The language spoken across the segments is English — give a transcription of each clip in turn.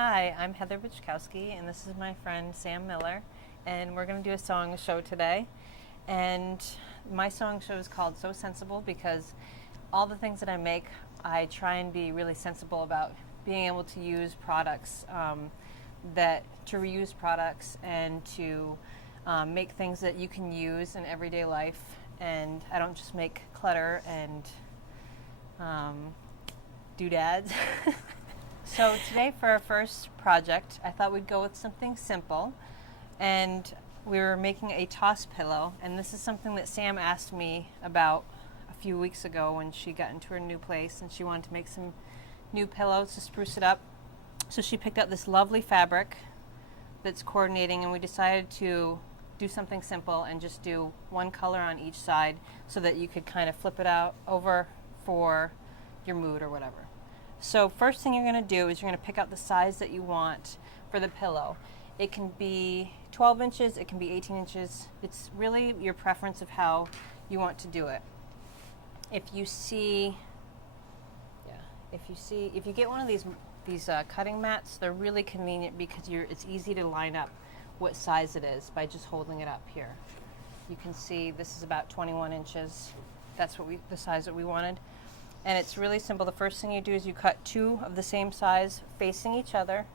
Hi, I'm Heather Bichkowski, and this is my friend Sam Miller, and we're going to do a song show today. And my song show is called So Sensible because all the things that I make, I try and be really sensible about being able to use products, to reuse products and to make things that you can use in everyday life. And I don't just make clutter and doodads. So today for our first project, I thought we'd go with something simple, and we were making a toss pillow, and this is something that Sam asked me about a few weeks ago when she got into her new place and she wanted to make some new pillows to spruce it up. So she picked out this lovely fabric that's coordinating, and we decided to do something simple and just do one color on each side so that you could kind of flip it out over for your mood or whatever. So first thing you're going to do is you're going to pick out the size that you want for the pillow. It can be 12 inches, it can be 18 inches. It's really your preference of how you want to do it. If you get one of these cutting mats, they're really convenient because it's easy to line up what size it is by just holding it up here. You can see this is about 21 inches. That's the size that we wanted. And it's really simple. The first thing you do is you cut two of the same size facing each other,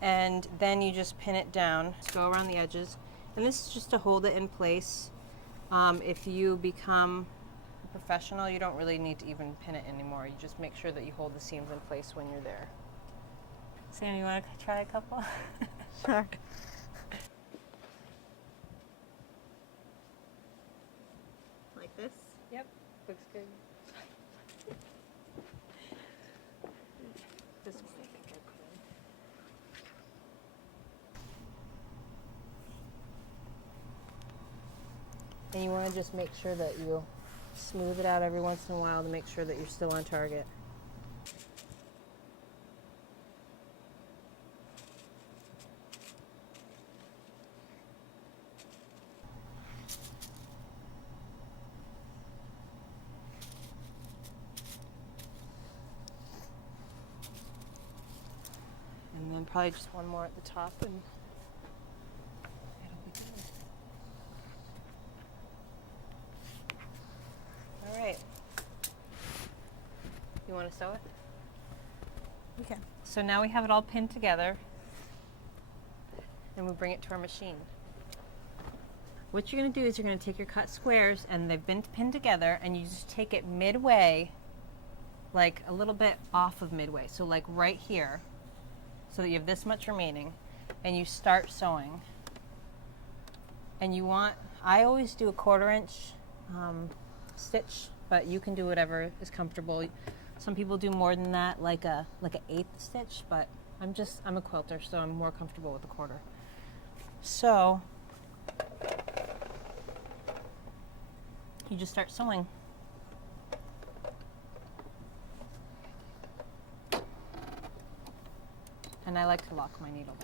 and then you just pin it down. Just go around the edges, and this is just to hold it in place. If you become a professional, you don't really need to even pin it anymore. You just make sure that you hold the seams in place when you're there. Sam, you want to try a couple? Sure. Like this? Yep, looks good. This one I think I could. And you want to just make sure that you smooth it out every once in a while to make sure that you're still on target. And then probably just one more at the top, and it'll be good. All right. You want to sew it? Okay. So now we have it all pinned together, and we bring it to our machine. What you're going to do is you're going to take your cut squares, and they've been pinned together, and you just take it midway, like a little bit off of midway, so like right here, so that you have this much remaining, and you start sewing. And I always do a 1/4 inch stitch, but you can do whatever is comfortable. Some people do more than that, like an 1/8 stitch, but I'm a quilter, so I'm more comfortable with a 1/4. So you just start sewing. And I like to lock my needle.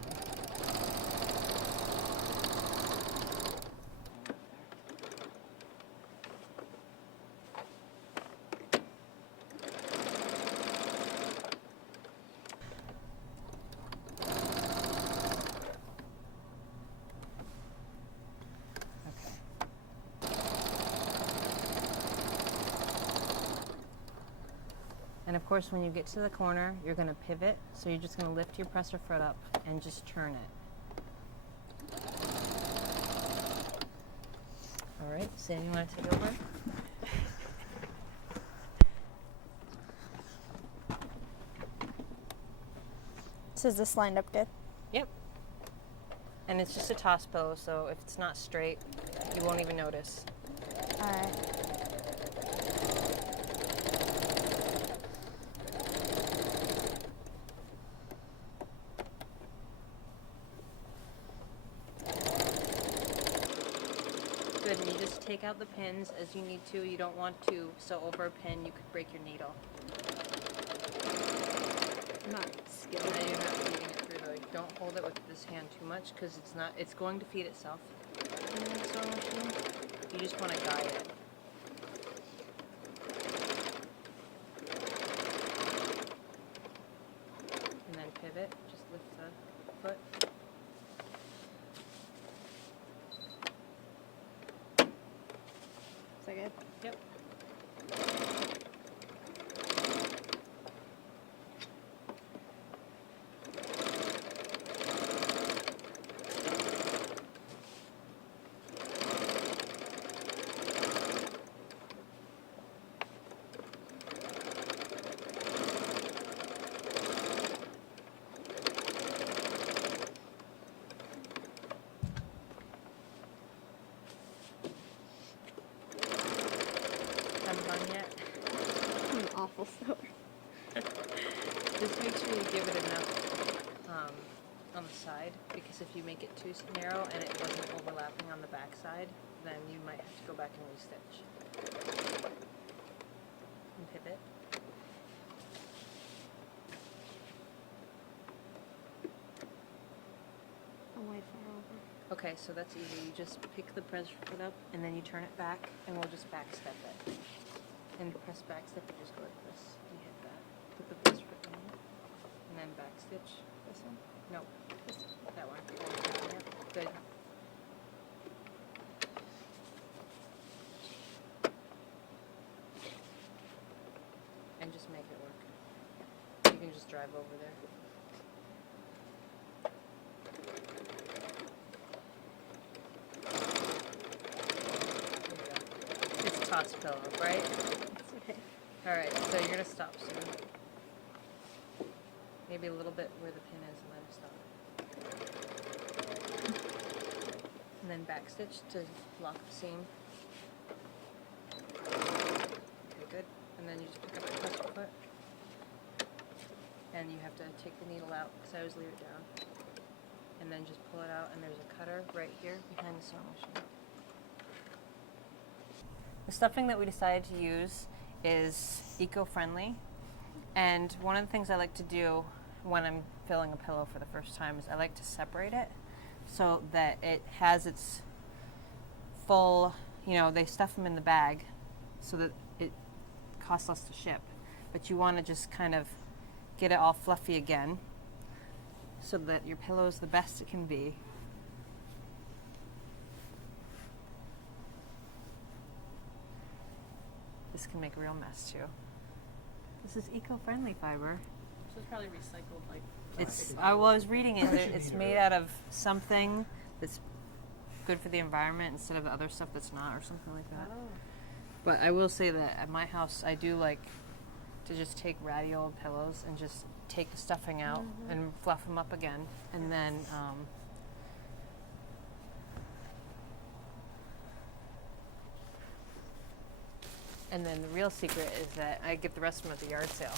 And of course, when you get to the corner, you're going to pivot. So you're just going to lift your presser foot up and just turn it. All right, Sam, you want to take over? So is this lined up good? Yep. And it's just a toss pillow, so if it's not straight, you won't even notice. All right. Good, and you just take out the pins as you need to. You don't want to sew over a pin, you could break your needle. I'm not skilled. And then you're not feeding it through though. Don't hold it with this hand too much because it's going to feed itself in the sewing machine. You just want to guide it. And then pivot, just that good? Yep. Haven't done yet. I'm an awful sewer. Just make sure you give it enough on the side, because if you make it too narrow and it wasn't overlapping on the back side, then you might have to go back and restitch. And pivot. I'm way far over. Okay, so that's easy. You just pick the pressure foot up and then you turn it back, and we'll just back step it. And press back step, you just go like this. You hit that. Put the pressure foot down, and then back stitch. This one? No, that one. Yep, good. And just make it work. You can just drive over there. There you go. It's toss pillow, right? It's okay. All right, so you're gonna stop soon. Maybe a little bit where the pin is, and then stop. And then back stitch to lock the seam. Okay, good. And then you just pick up the pressure foot. And you have to take the needle out, because I always leave it down. And then just pull it out, and there's a cutter right here behind the sewing machine. The stuffing that we decided to use is eco-friendly. And one of the things I like to do when I'm filling a pillow for the first time is I like to separate it so that it has its full, they stuff them in the bag so that it costs less to ship. But you want to just kind of get it all fluffy again so that your pillow is the best it can be. This can make a real mess too. This is eco-friendly fiber. So it's probably recycled, like. I was reading it. It's made out of something that's good for the environment instead of other stuff that's not, or something like that. Oh. But I will say that at my house, I do like to just take ratty old pillows and just take the stuffing out and fluff them up again, and then the real secret is that I get the rest of them at the yard sale.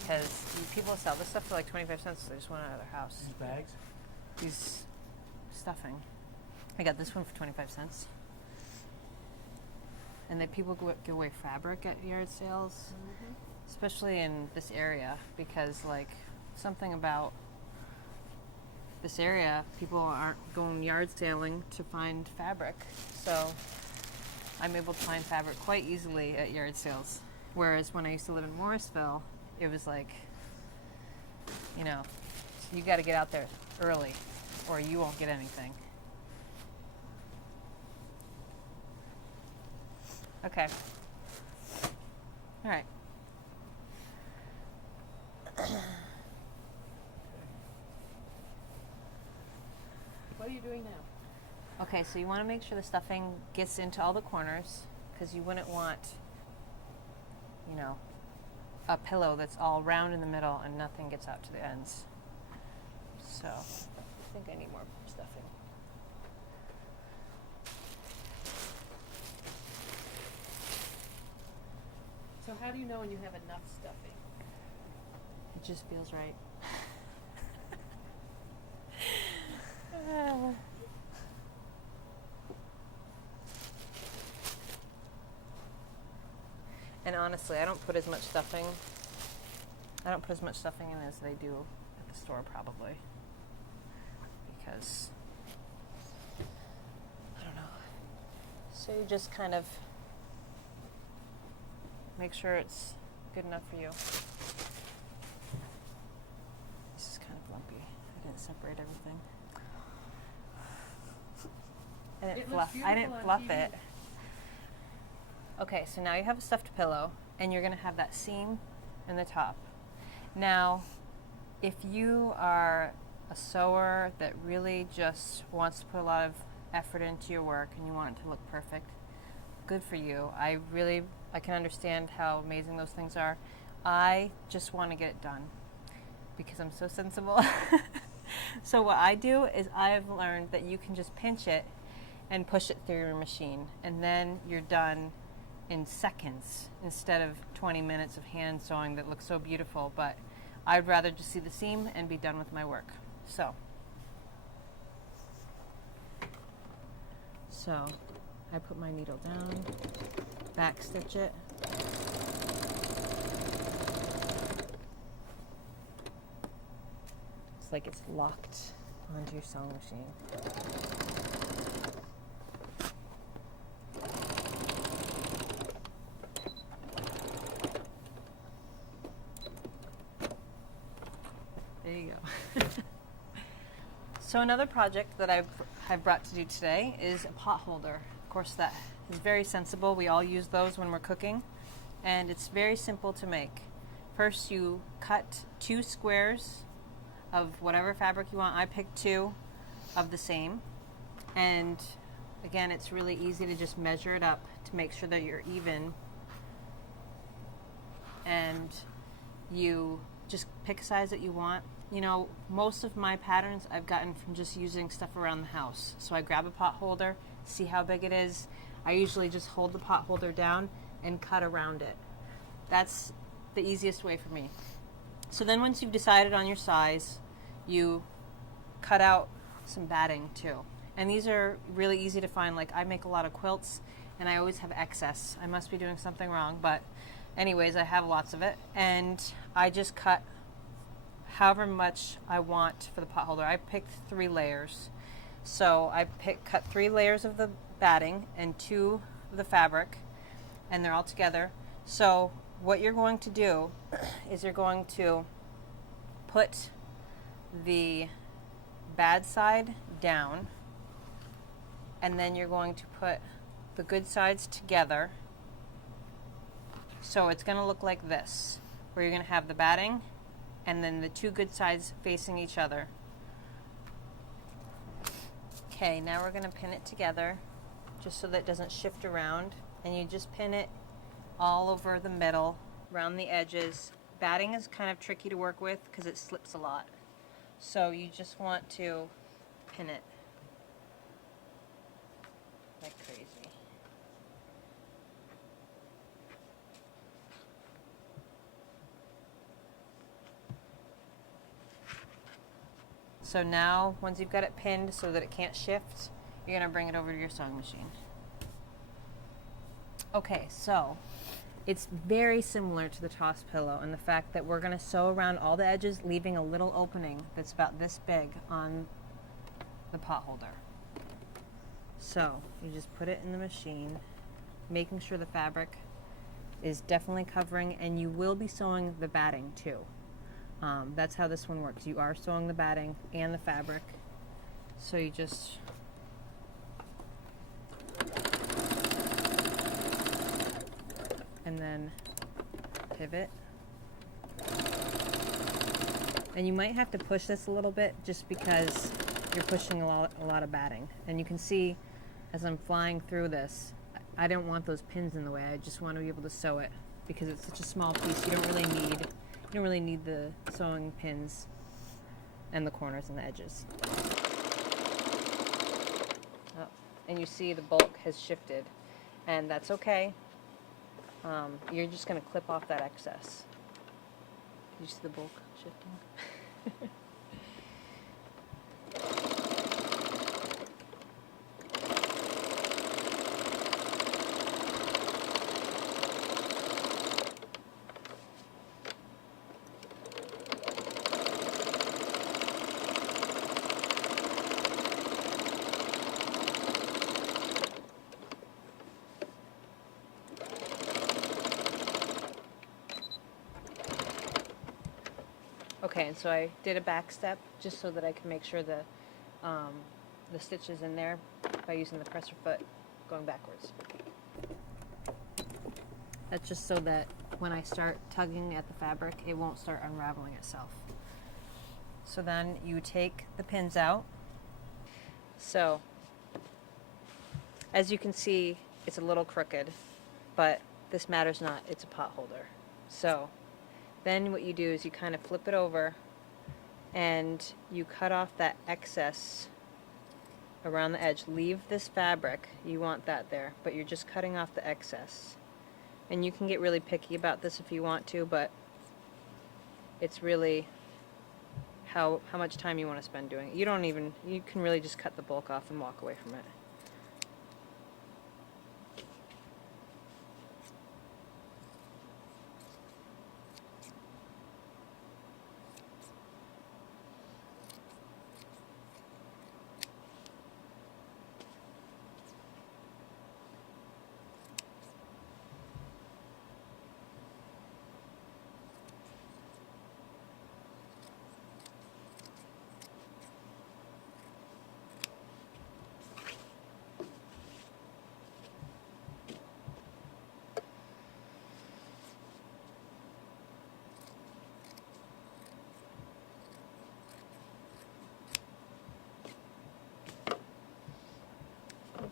Because people sell this stuff for like 25 cents, so they just want it out of their house. These bags? These stuffing. I got this one for 25 cents. And then people give away fabric at yard sales, especially in this area, because like something about this area, people aren't going yard sailing to find fabric. So I'm able to find fabric quite easily at yard sales. Whereas when I used to live in Morrisville, it was like, you got to get out there early or you won't get anything. Okay. All right. What are you doing now? Okay, so you want to make sure the stuffing gets into all the corners, because you wouldn't want, a pillow that's all round in the middle and nothing gets out to the ends. So I think I need more stuffing. So how do you know when you have enough stuffing? It just feels right. And honestly, I don't put as much stuffing in as they do at the store, probably. Because, I don't know. So you just kind of make sure it's good enough for you. This is kind of lumpy. I didn't separate everything. I It looks didn't beautiful on fluff TV. it. Okay, so now you have a stuffed pillow, and you're going to have that seam in the top. Now, if you are a sewer that really just wants to put a lot of effort into your work and you want it to look perfect, good for you. I can understand how amazing those things are. I just want to get it done because I'm so sensible. So what I do is I have learned that you can just pinch it and push it through your machine, and then you're done in seconds instead of 20 minutes of hand sewing that looks so beautiful. But I'd rather just see the seam and be done with my work. So I put my needle down, back stitch it. It's like it's locked onto your sewing machine. There you go. So another project that I've brought to do today is a pot holder. Of course, that is very sensible. We all use those when we're cooking, and it's very simple to make. First, you cut 2 squares of whatever fabric you want. I picked 2 of the same, and again, it's really easy to just measure it up to make sure that you're even, and you just pick a size that you want. You know, most of my patterns I've gotten from just using stuff around the house. So I grab a pot holder, see how big it is. I usually just hold the pot holder down and cut around it. That's the easiest way for me. So then once you've decided on your size, you cut out some batting too. And these are really easy to find. Like, I make a lot of quilts and I always have excess. I must be doing something wrong, but anyways, I have lots of it. And I just cut however much I want for the pot holder. I picked 3 layers. So I cut 3 layers of the batting and 2 of the fabric, and they're all together. So what you're going to do is you're going to put the bad side down, and then you're going to put the good sides together. So it's going to look like this, where you're going to have the batting and then the 2 good sides facing each other. Okay, now we're going to pin it together just so that it doesn't shift around, and you just pin it all over the middle, around the edges. Batting is kind of tricky to work with because it slips a lot. So you just want to pin it like crazy. So now, once you've got it pinned so that it can't shift, you're going to bring it over to your sewing machine. Okay, so it's very similar to the toss pillow in the fact that we're going to sew around all the edges, leaving a little opening that's about this big on the pot holder. So you just put it in the machine, making sure the fabric is definitely covering, and you will be sewing the batting too. That's how this one works. You are sewing the batting and the fabric. So you just and then pivot. And you might have to push this a little bit just because you're pushing a lot of batting. And you can see as I'm flying through this, I don't want those pins in the way. I just want to be able to sew it because it's such a small piece. You don't really need the sewing pins and the corners and the edges. Oh, and you see the bulk has shifted, and that's okay. You're just going to clip off that excess. Did you see the bulk shifting? Okay, and so I did a back step just so that I can make sure the stitch is in there by using the presser foot going backwards. That's just so that when I start tugging at the fabric, it won't start unraveling itself. So then you take the pins out. So, as you can see, it's a little crooked, but this matters not, it's a pot holder. So, then what you do is you kind of flip it over and you cut off that excess around the edge. Leave this fabric, you want that there, but you're just cutting off the excess. And you can get really picky about this if you want to, but it's really how much time you want to spend doing it. You can really just cut the bulk off and walk away from it.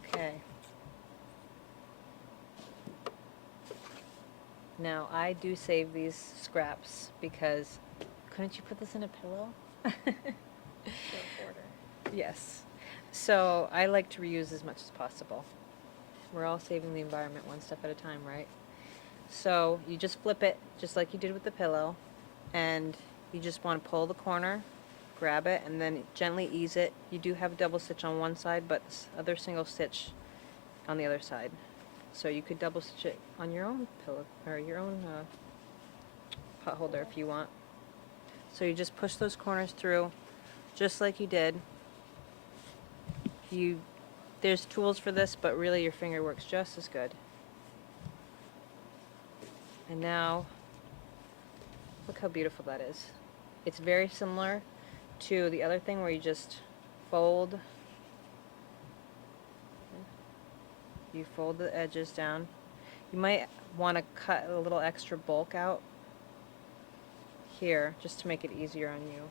Okay. Now I do save these scraps because couldn't you put this in a pillow? Yes. So I like to reuse as much as possible. We're all saving the environment one step at a time, right? So you just flip it just like you did with the pillow, and you just want to pull the corner, grab it, and then gently ease it. You do have a double stitch on one side, but this other single stitch on the other side. So you could double stitch it on your own pillow or your own pot holder if you want. So you just push those corners through just like you did. There's tools for this, but really your finger works just as good. And now, look how beautiful that is. It's very similar to the other thing where you just fold. You fold the edges down. You might want to cut a little extra bulk out here just to make it easier on you.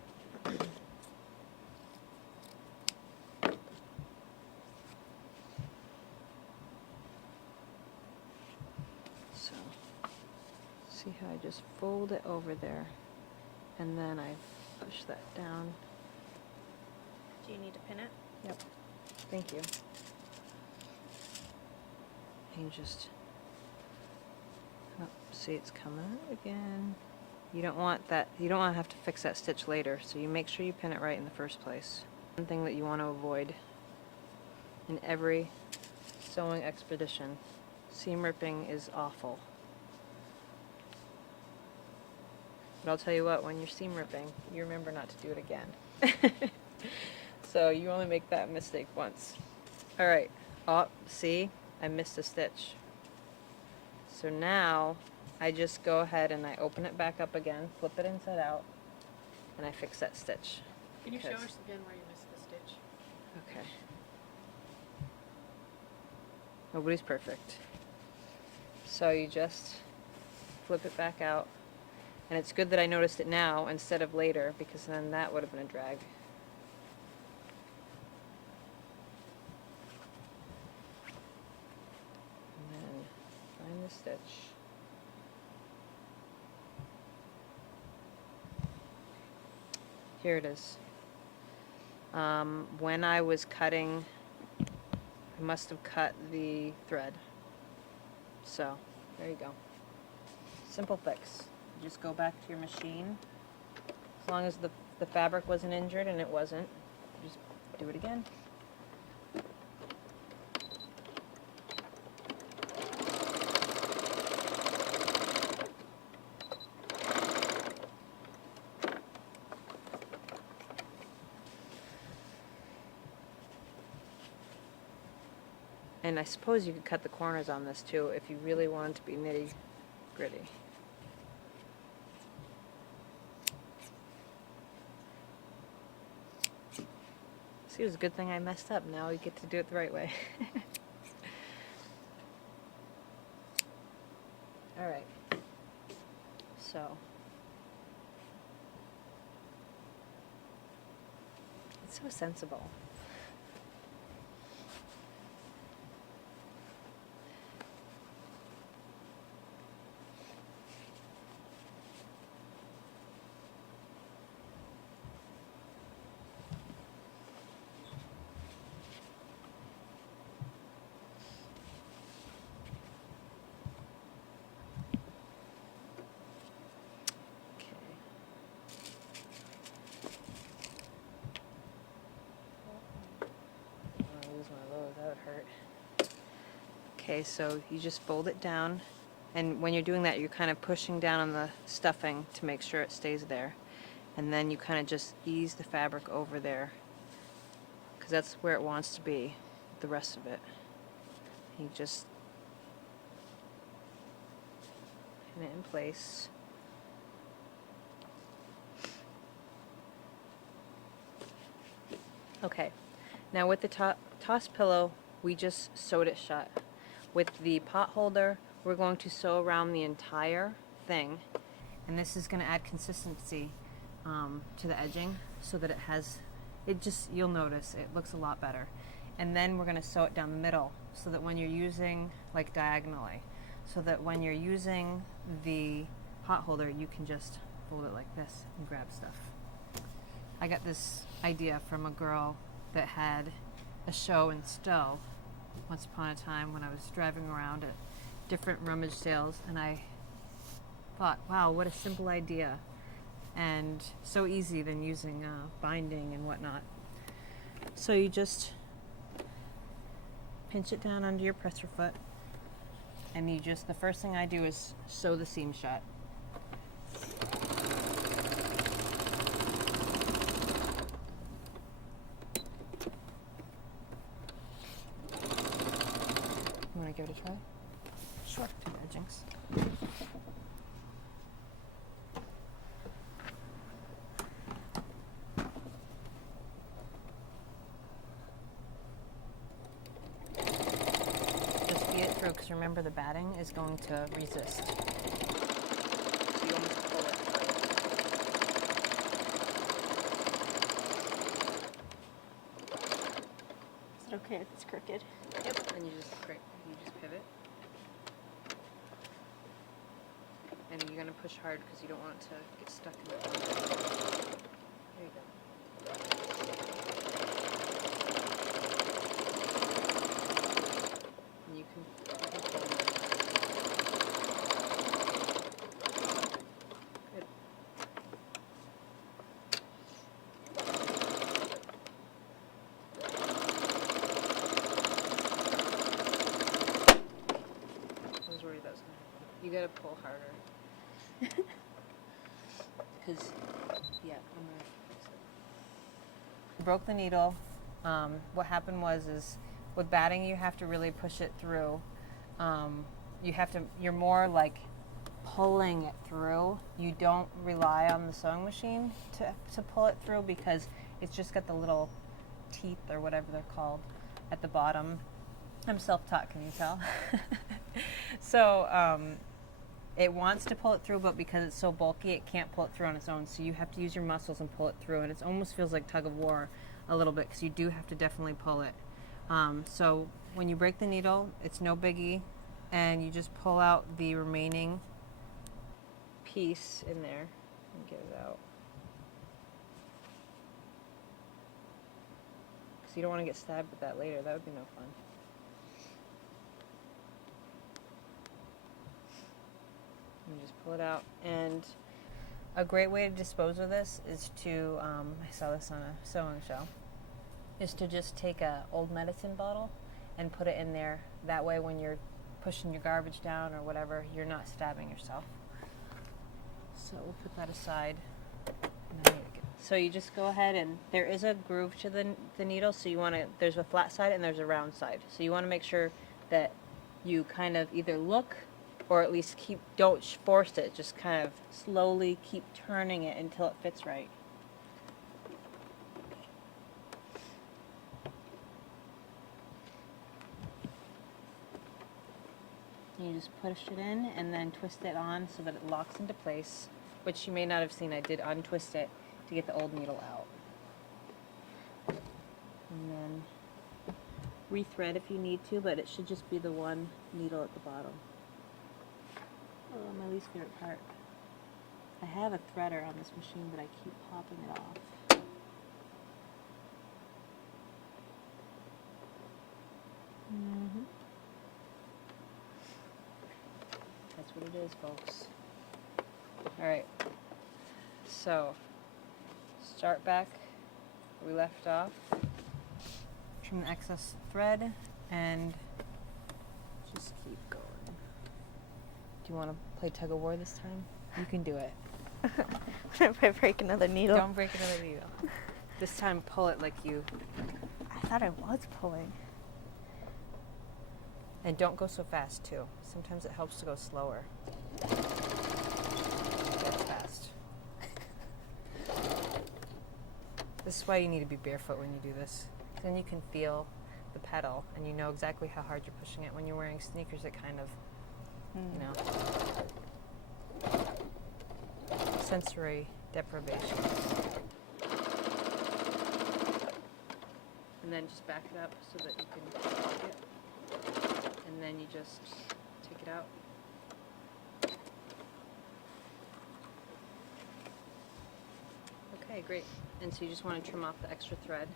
So, see how I just fold it over there and then I push that down. Do you need to pin it? Yep. Thank you. And just, oh, see it's coming out again. You don't want that, you don't want to have to fix that stitch later, so you make sure you pin it right in the first place. One thing that you want to avoid in every sewing expedition, seam ripping is awful. But I'll tell you what, when you're seam ripping, you remember not to do it again. So you only make that mistake once. Alright, oh, see? I missed a stitch. So now I just go ahead and I open it back up again, flip it inside out, and I fix that stitch. Can you show us again where you missed the stitch? Okay. Nobody's perfect. So you just flip it back out. And it's good that I noticed it now instead of later, because then that would have been a drag. The stitch. Here it is. When I was cutting, I must have cut the thread. So, there you go. Simple fix. You just go back to your machine. As long as the fabric wasn't injured, and it wasn't, just do it again. And I suppose you could cut the corners on this too if you really wanted to be nitty gritty. See, it was a good thing I messed up. Now we get to do it the right way. All right. So it's so sensible. Use one of those, that would hurt. Okay, so you just fold it down, and when you're doing that, you're kind of pushing down on the stuffing to make sure it stays there. And then you kind of just ease the fabric over there, because that's where it wants to be, the rest of it. You just pin it in place. Okay, now with the toss pillow, we just sewed it shut. With the pot holder, we're going to sew around the entire thing, and this is going to add consistency to the edging so that it has, you'll notice it looks a lot better. And then we're going to sew it down the middle so that when you're using, like diagonally, so that when you're using the pot holder, you can just fold it like this and grab stuff. I got this idea from a girl that had a show in Stowe once upon a time when I was driving around at different rummage sales, and I thought, wow, what a simple idea, and so easy than using binding and whatnot. So you just pinch it down under your presser foot, and the first thing I do is sew the seam shut. You want to give it a try? Sure. Do the edgings. Just feed it through, because remember the batting is going to resist. So you almost pull it through. Is it okay if it's crooked? Yep. And you just pivot. And you're going to push hard because you don't want it to get stuck in the corner. There you go. And you can fold it. Good. I was worried that was going to happen. You got to pull harder. Because, yeah, I'm going to fix it. Broke the needle. What happened was with batting, you have to really push it through. You're more like pulling it through. You don't rely on the sewing machine to pull it through, because it's just got the little teeth or whatever they're called at the bottom. I'm self-taught, can you tell? So, it wants to pull it through, but because it's so bulky, it can't pull it through on its own. So you have to use your muscles and pull it through, and it almost feels like tug of war a little bit, because you do have to definitely pull it. So when you break the needle, it's no biggie, and you just pull out the remaining piece in there and get it out. Because you don't want to get stabbed with that later. That would be no fun. You just pull it out, and a great way to dispose of this is to, I saw this on a sewing show, is to just take a old medicine bottle and put it in there. That way when you're pushing your garbage down or whatever, you're not stabbing yourself. So we'll put that aside. So you just go ahead, and there is a groove to the needle, so there's a flat side and there's a round side. So you want to make sure that you kind of either look, or at least don't force it, just kind of slowly keep turning it until it fits right. You just push it in and then twist it on so that it locks into place, which you may not have seen. I did untwist it to get the old needle out. And then rethread if you need to, but it should just be the one needle at the bottom. Oh, my least favorite part. I have a threader on this machine, but I keep popping it off. That's what it is, folks. All right. So, start back where we left off. Trim the excess thread and just keep going. Do you want to play tug of war this time? You can do it. What if I break another needle? Don't break another needle. This time pull it like you. I thought I was pulling. And don't go so fast too. Sometimes it helps to go slower. That's fast. This is why you need to be barefoot when you do this. Then you can feel the pedal and you know exactly how hard you're pushing it. When you're wearing sneakers, it kind of, you know, sensory deprivation. And then just back it up so that you can lock it. And then you just take it out. Okay, great. And so you just want to trim off the extra thread.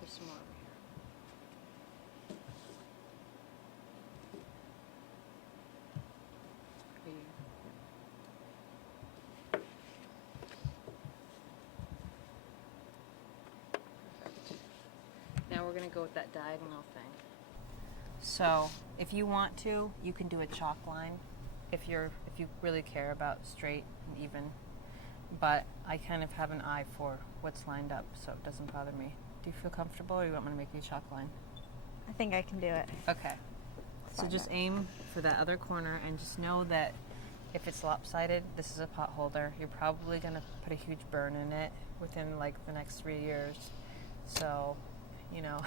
There's some more over here. Are you- Perfect. Now we're going to go with that diagonal thing. So, if you want to, you can do a chalk line if you really care about straight and even. But I kind of have an eye for what's lined up, so it doesn't bother me. Do you feel comfortable, or you want me to make you a chalk line? I think I can do it. Okay. So just aim for that other corner and just know that if it's lopsided, this is a pot holder. You're probably going to put a huge burn in it within like the next 3 years. So, you know,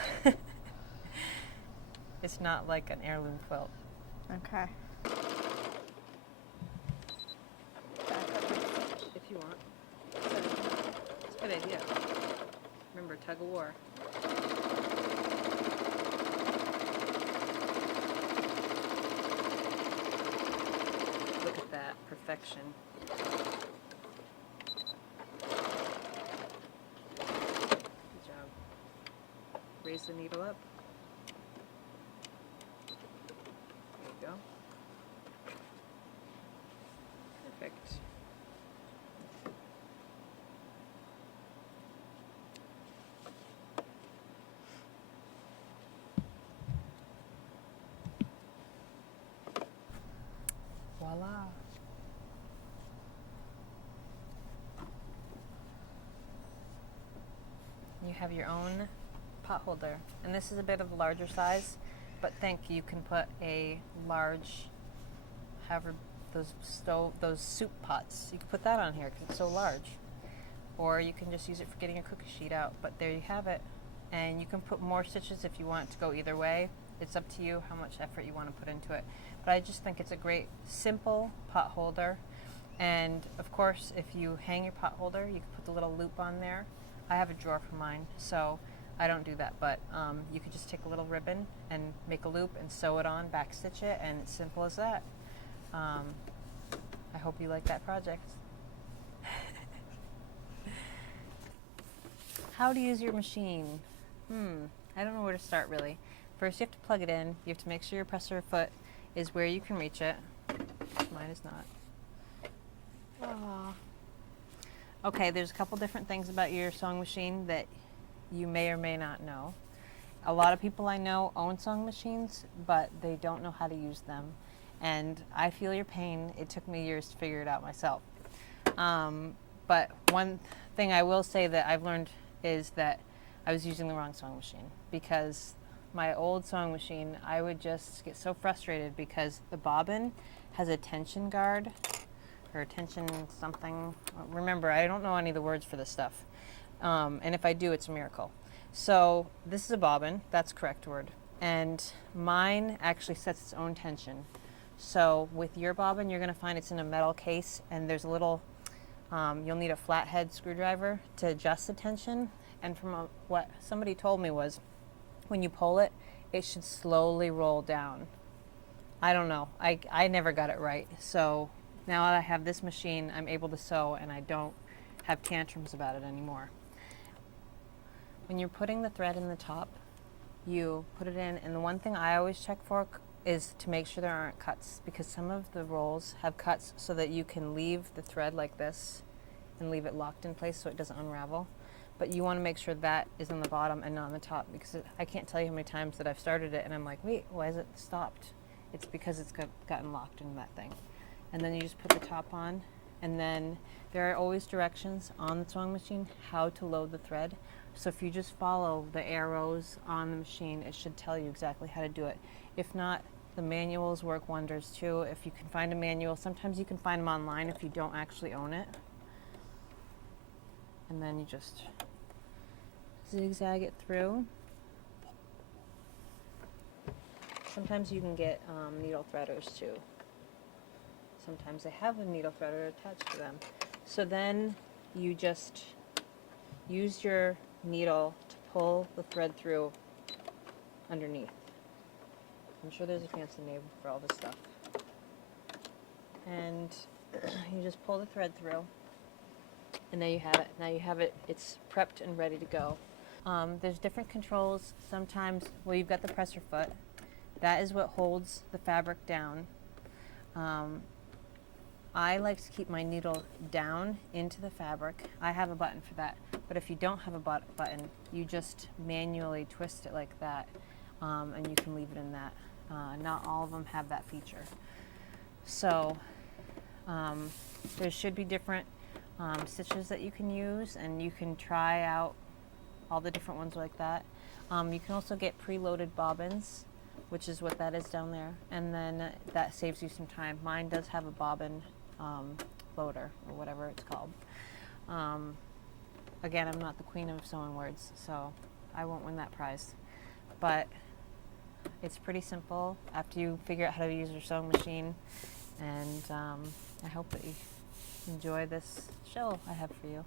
it's not like an heirloom quilt. Okay. If you want. It's a good idea. Remember, tug of war. Look at that perfection. Good job. Raise the needle up. There you go. Perfect. Voila. You have your own pot holder. And this is a bit of a larger size, but think you can put a large, however, those soup pots. You can put that on here because it's so large. Or you can just use it for getting your cookie sheet out. But there you have it. And you can put more stitches if you want it to go either way. It's up to you how much effort you want to put into it. But I just think it's a great, simple pot holder. And of course, if you hang your pot holder, you can put the little loop on there. I have a drawer for mine, so I don't do that. But you could just take a little ribbon and make a loop and sew it on, back stitch it, and it's simple as that. I hope you like that project. How to use your machine? I don't know where to start really. First, you have to plug it in. You have to make sure your presser foot is where you can reach it. Mine is not. Aww. Okay, there's a couple different things about your sewing machine that you may or may not know. A lot of people I know own sewing machines, but they don't know how to use them. And I feel your pain. It took me years to figure it out myself. But one thing I will say that I've learned is that I was using the wrong sewing machine, because my old sewing machine, I would just get so frustrated because the bobbin has a tension guard or tension something. Remember, I don't know any of the words for this stuff. And if I do, it's a miracle. So this is a bobbin, that's the correct word. And mine actually sets its own tension. So with your bobbin, you're gonna find it's in a metal case, and there's a little, you'll need a flathead screwdriver to adjust the tension. And from what somebody told me was, when you pull it, it should slowly roll down. I don't know, I never got it right. So now that I have this machine, I'm able to sew and I don't have tantrums about it anymore. When you're putting the thread in the top, you put it in, and the one thing I always check for is to make sure there aren't cuts, because some of the rolls have cuts so that you can leave the thread like this and leave it locked in place so it doesn't unravel. But you want to make sure that is on the bottom and not on the top, because I can't tell you how many times that I've started it and I'm like, wait, why is it stopped? It's because it's gotten locked in that thing. And then you just put the top on, and then there are always directions on the sewing machine how to load the thread. So if you just follow the arrows on the machine, it should tell you exactly how to do it. If not, the manuals work wonders too. If you can find a manual, sometimes you can find them online if you don't actually own it. And then you just zigzag it through. Sometimes you can get needle threaders too. Sometimes they have a needle threader attached to them. So then you just use your needle to pull the thread through underneath. I'm sure there's a fancy name for all this stuff. And you just pull the thread through, and there you have it. Now you have it, it's prepped and ready to go. There's different controls. Sometimes, well, you've got the presser foot. That is what holds the fabric down. I like to keep my needle down into the fabric. I have a button for that, but if you don't have a button, you just manually twist it like that, and you can leave it in that. Not all of them have that feature. So there should be different stitches that you can use, and you can try out all the different ones like that. You can also get preloaded bobbins, which is what that is down there, and then that saves you some time. Mine does have a bobbin loader, or whatever it's called. Again, I'm not the queen of sewing words, so I won't win that prize. But it's pretty simple after you figure out how to use your sewing machine, and I hope that you enjoy this show I have for you.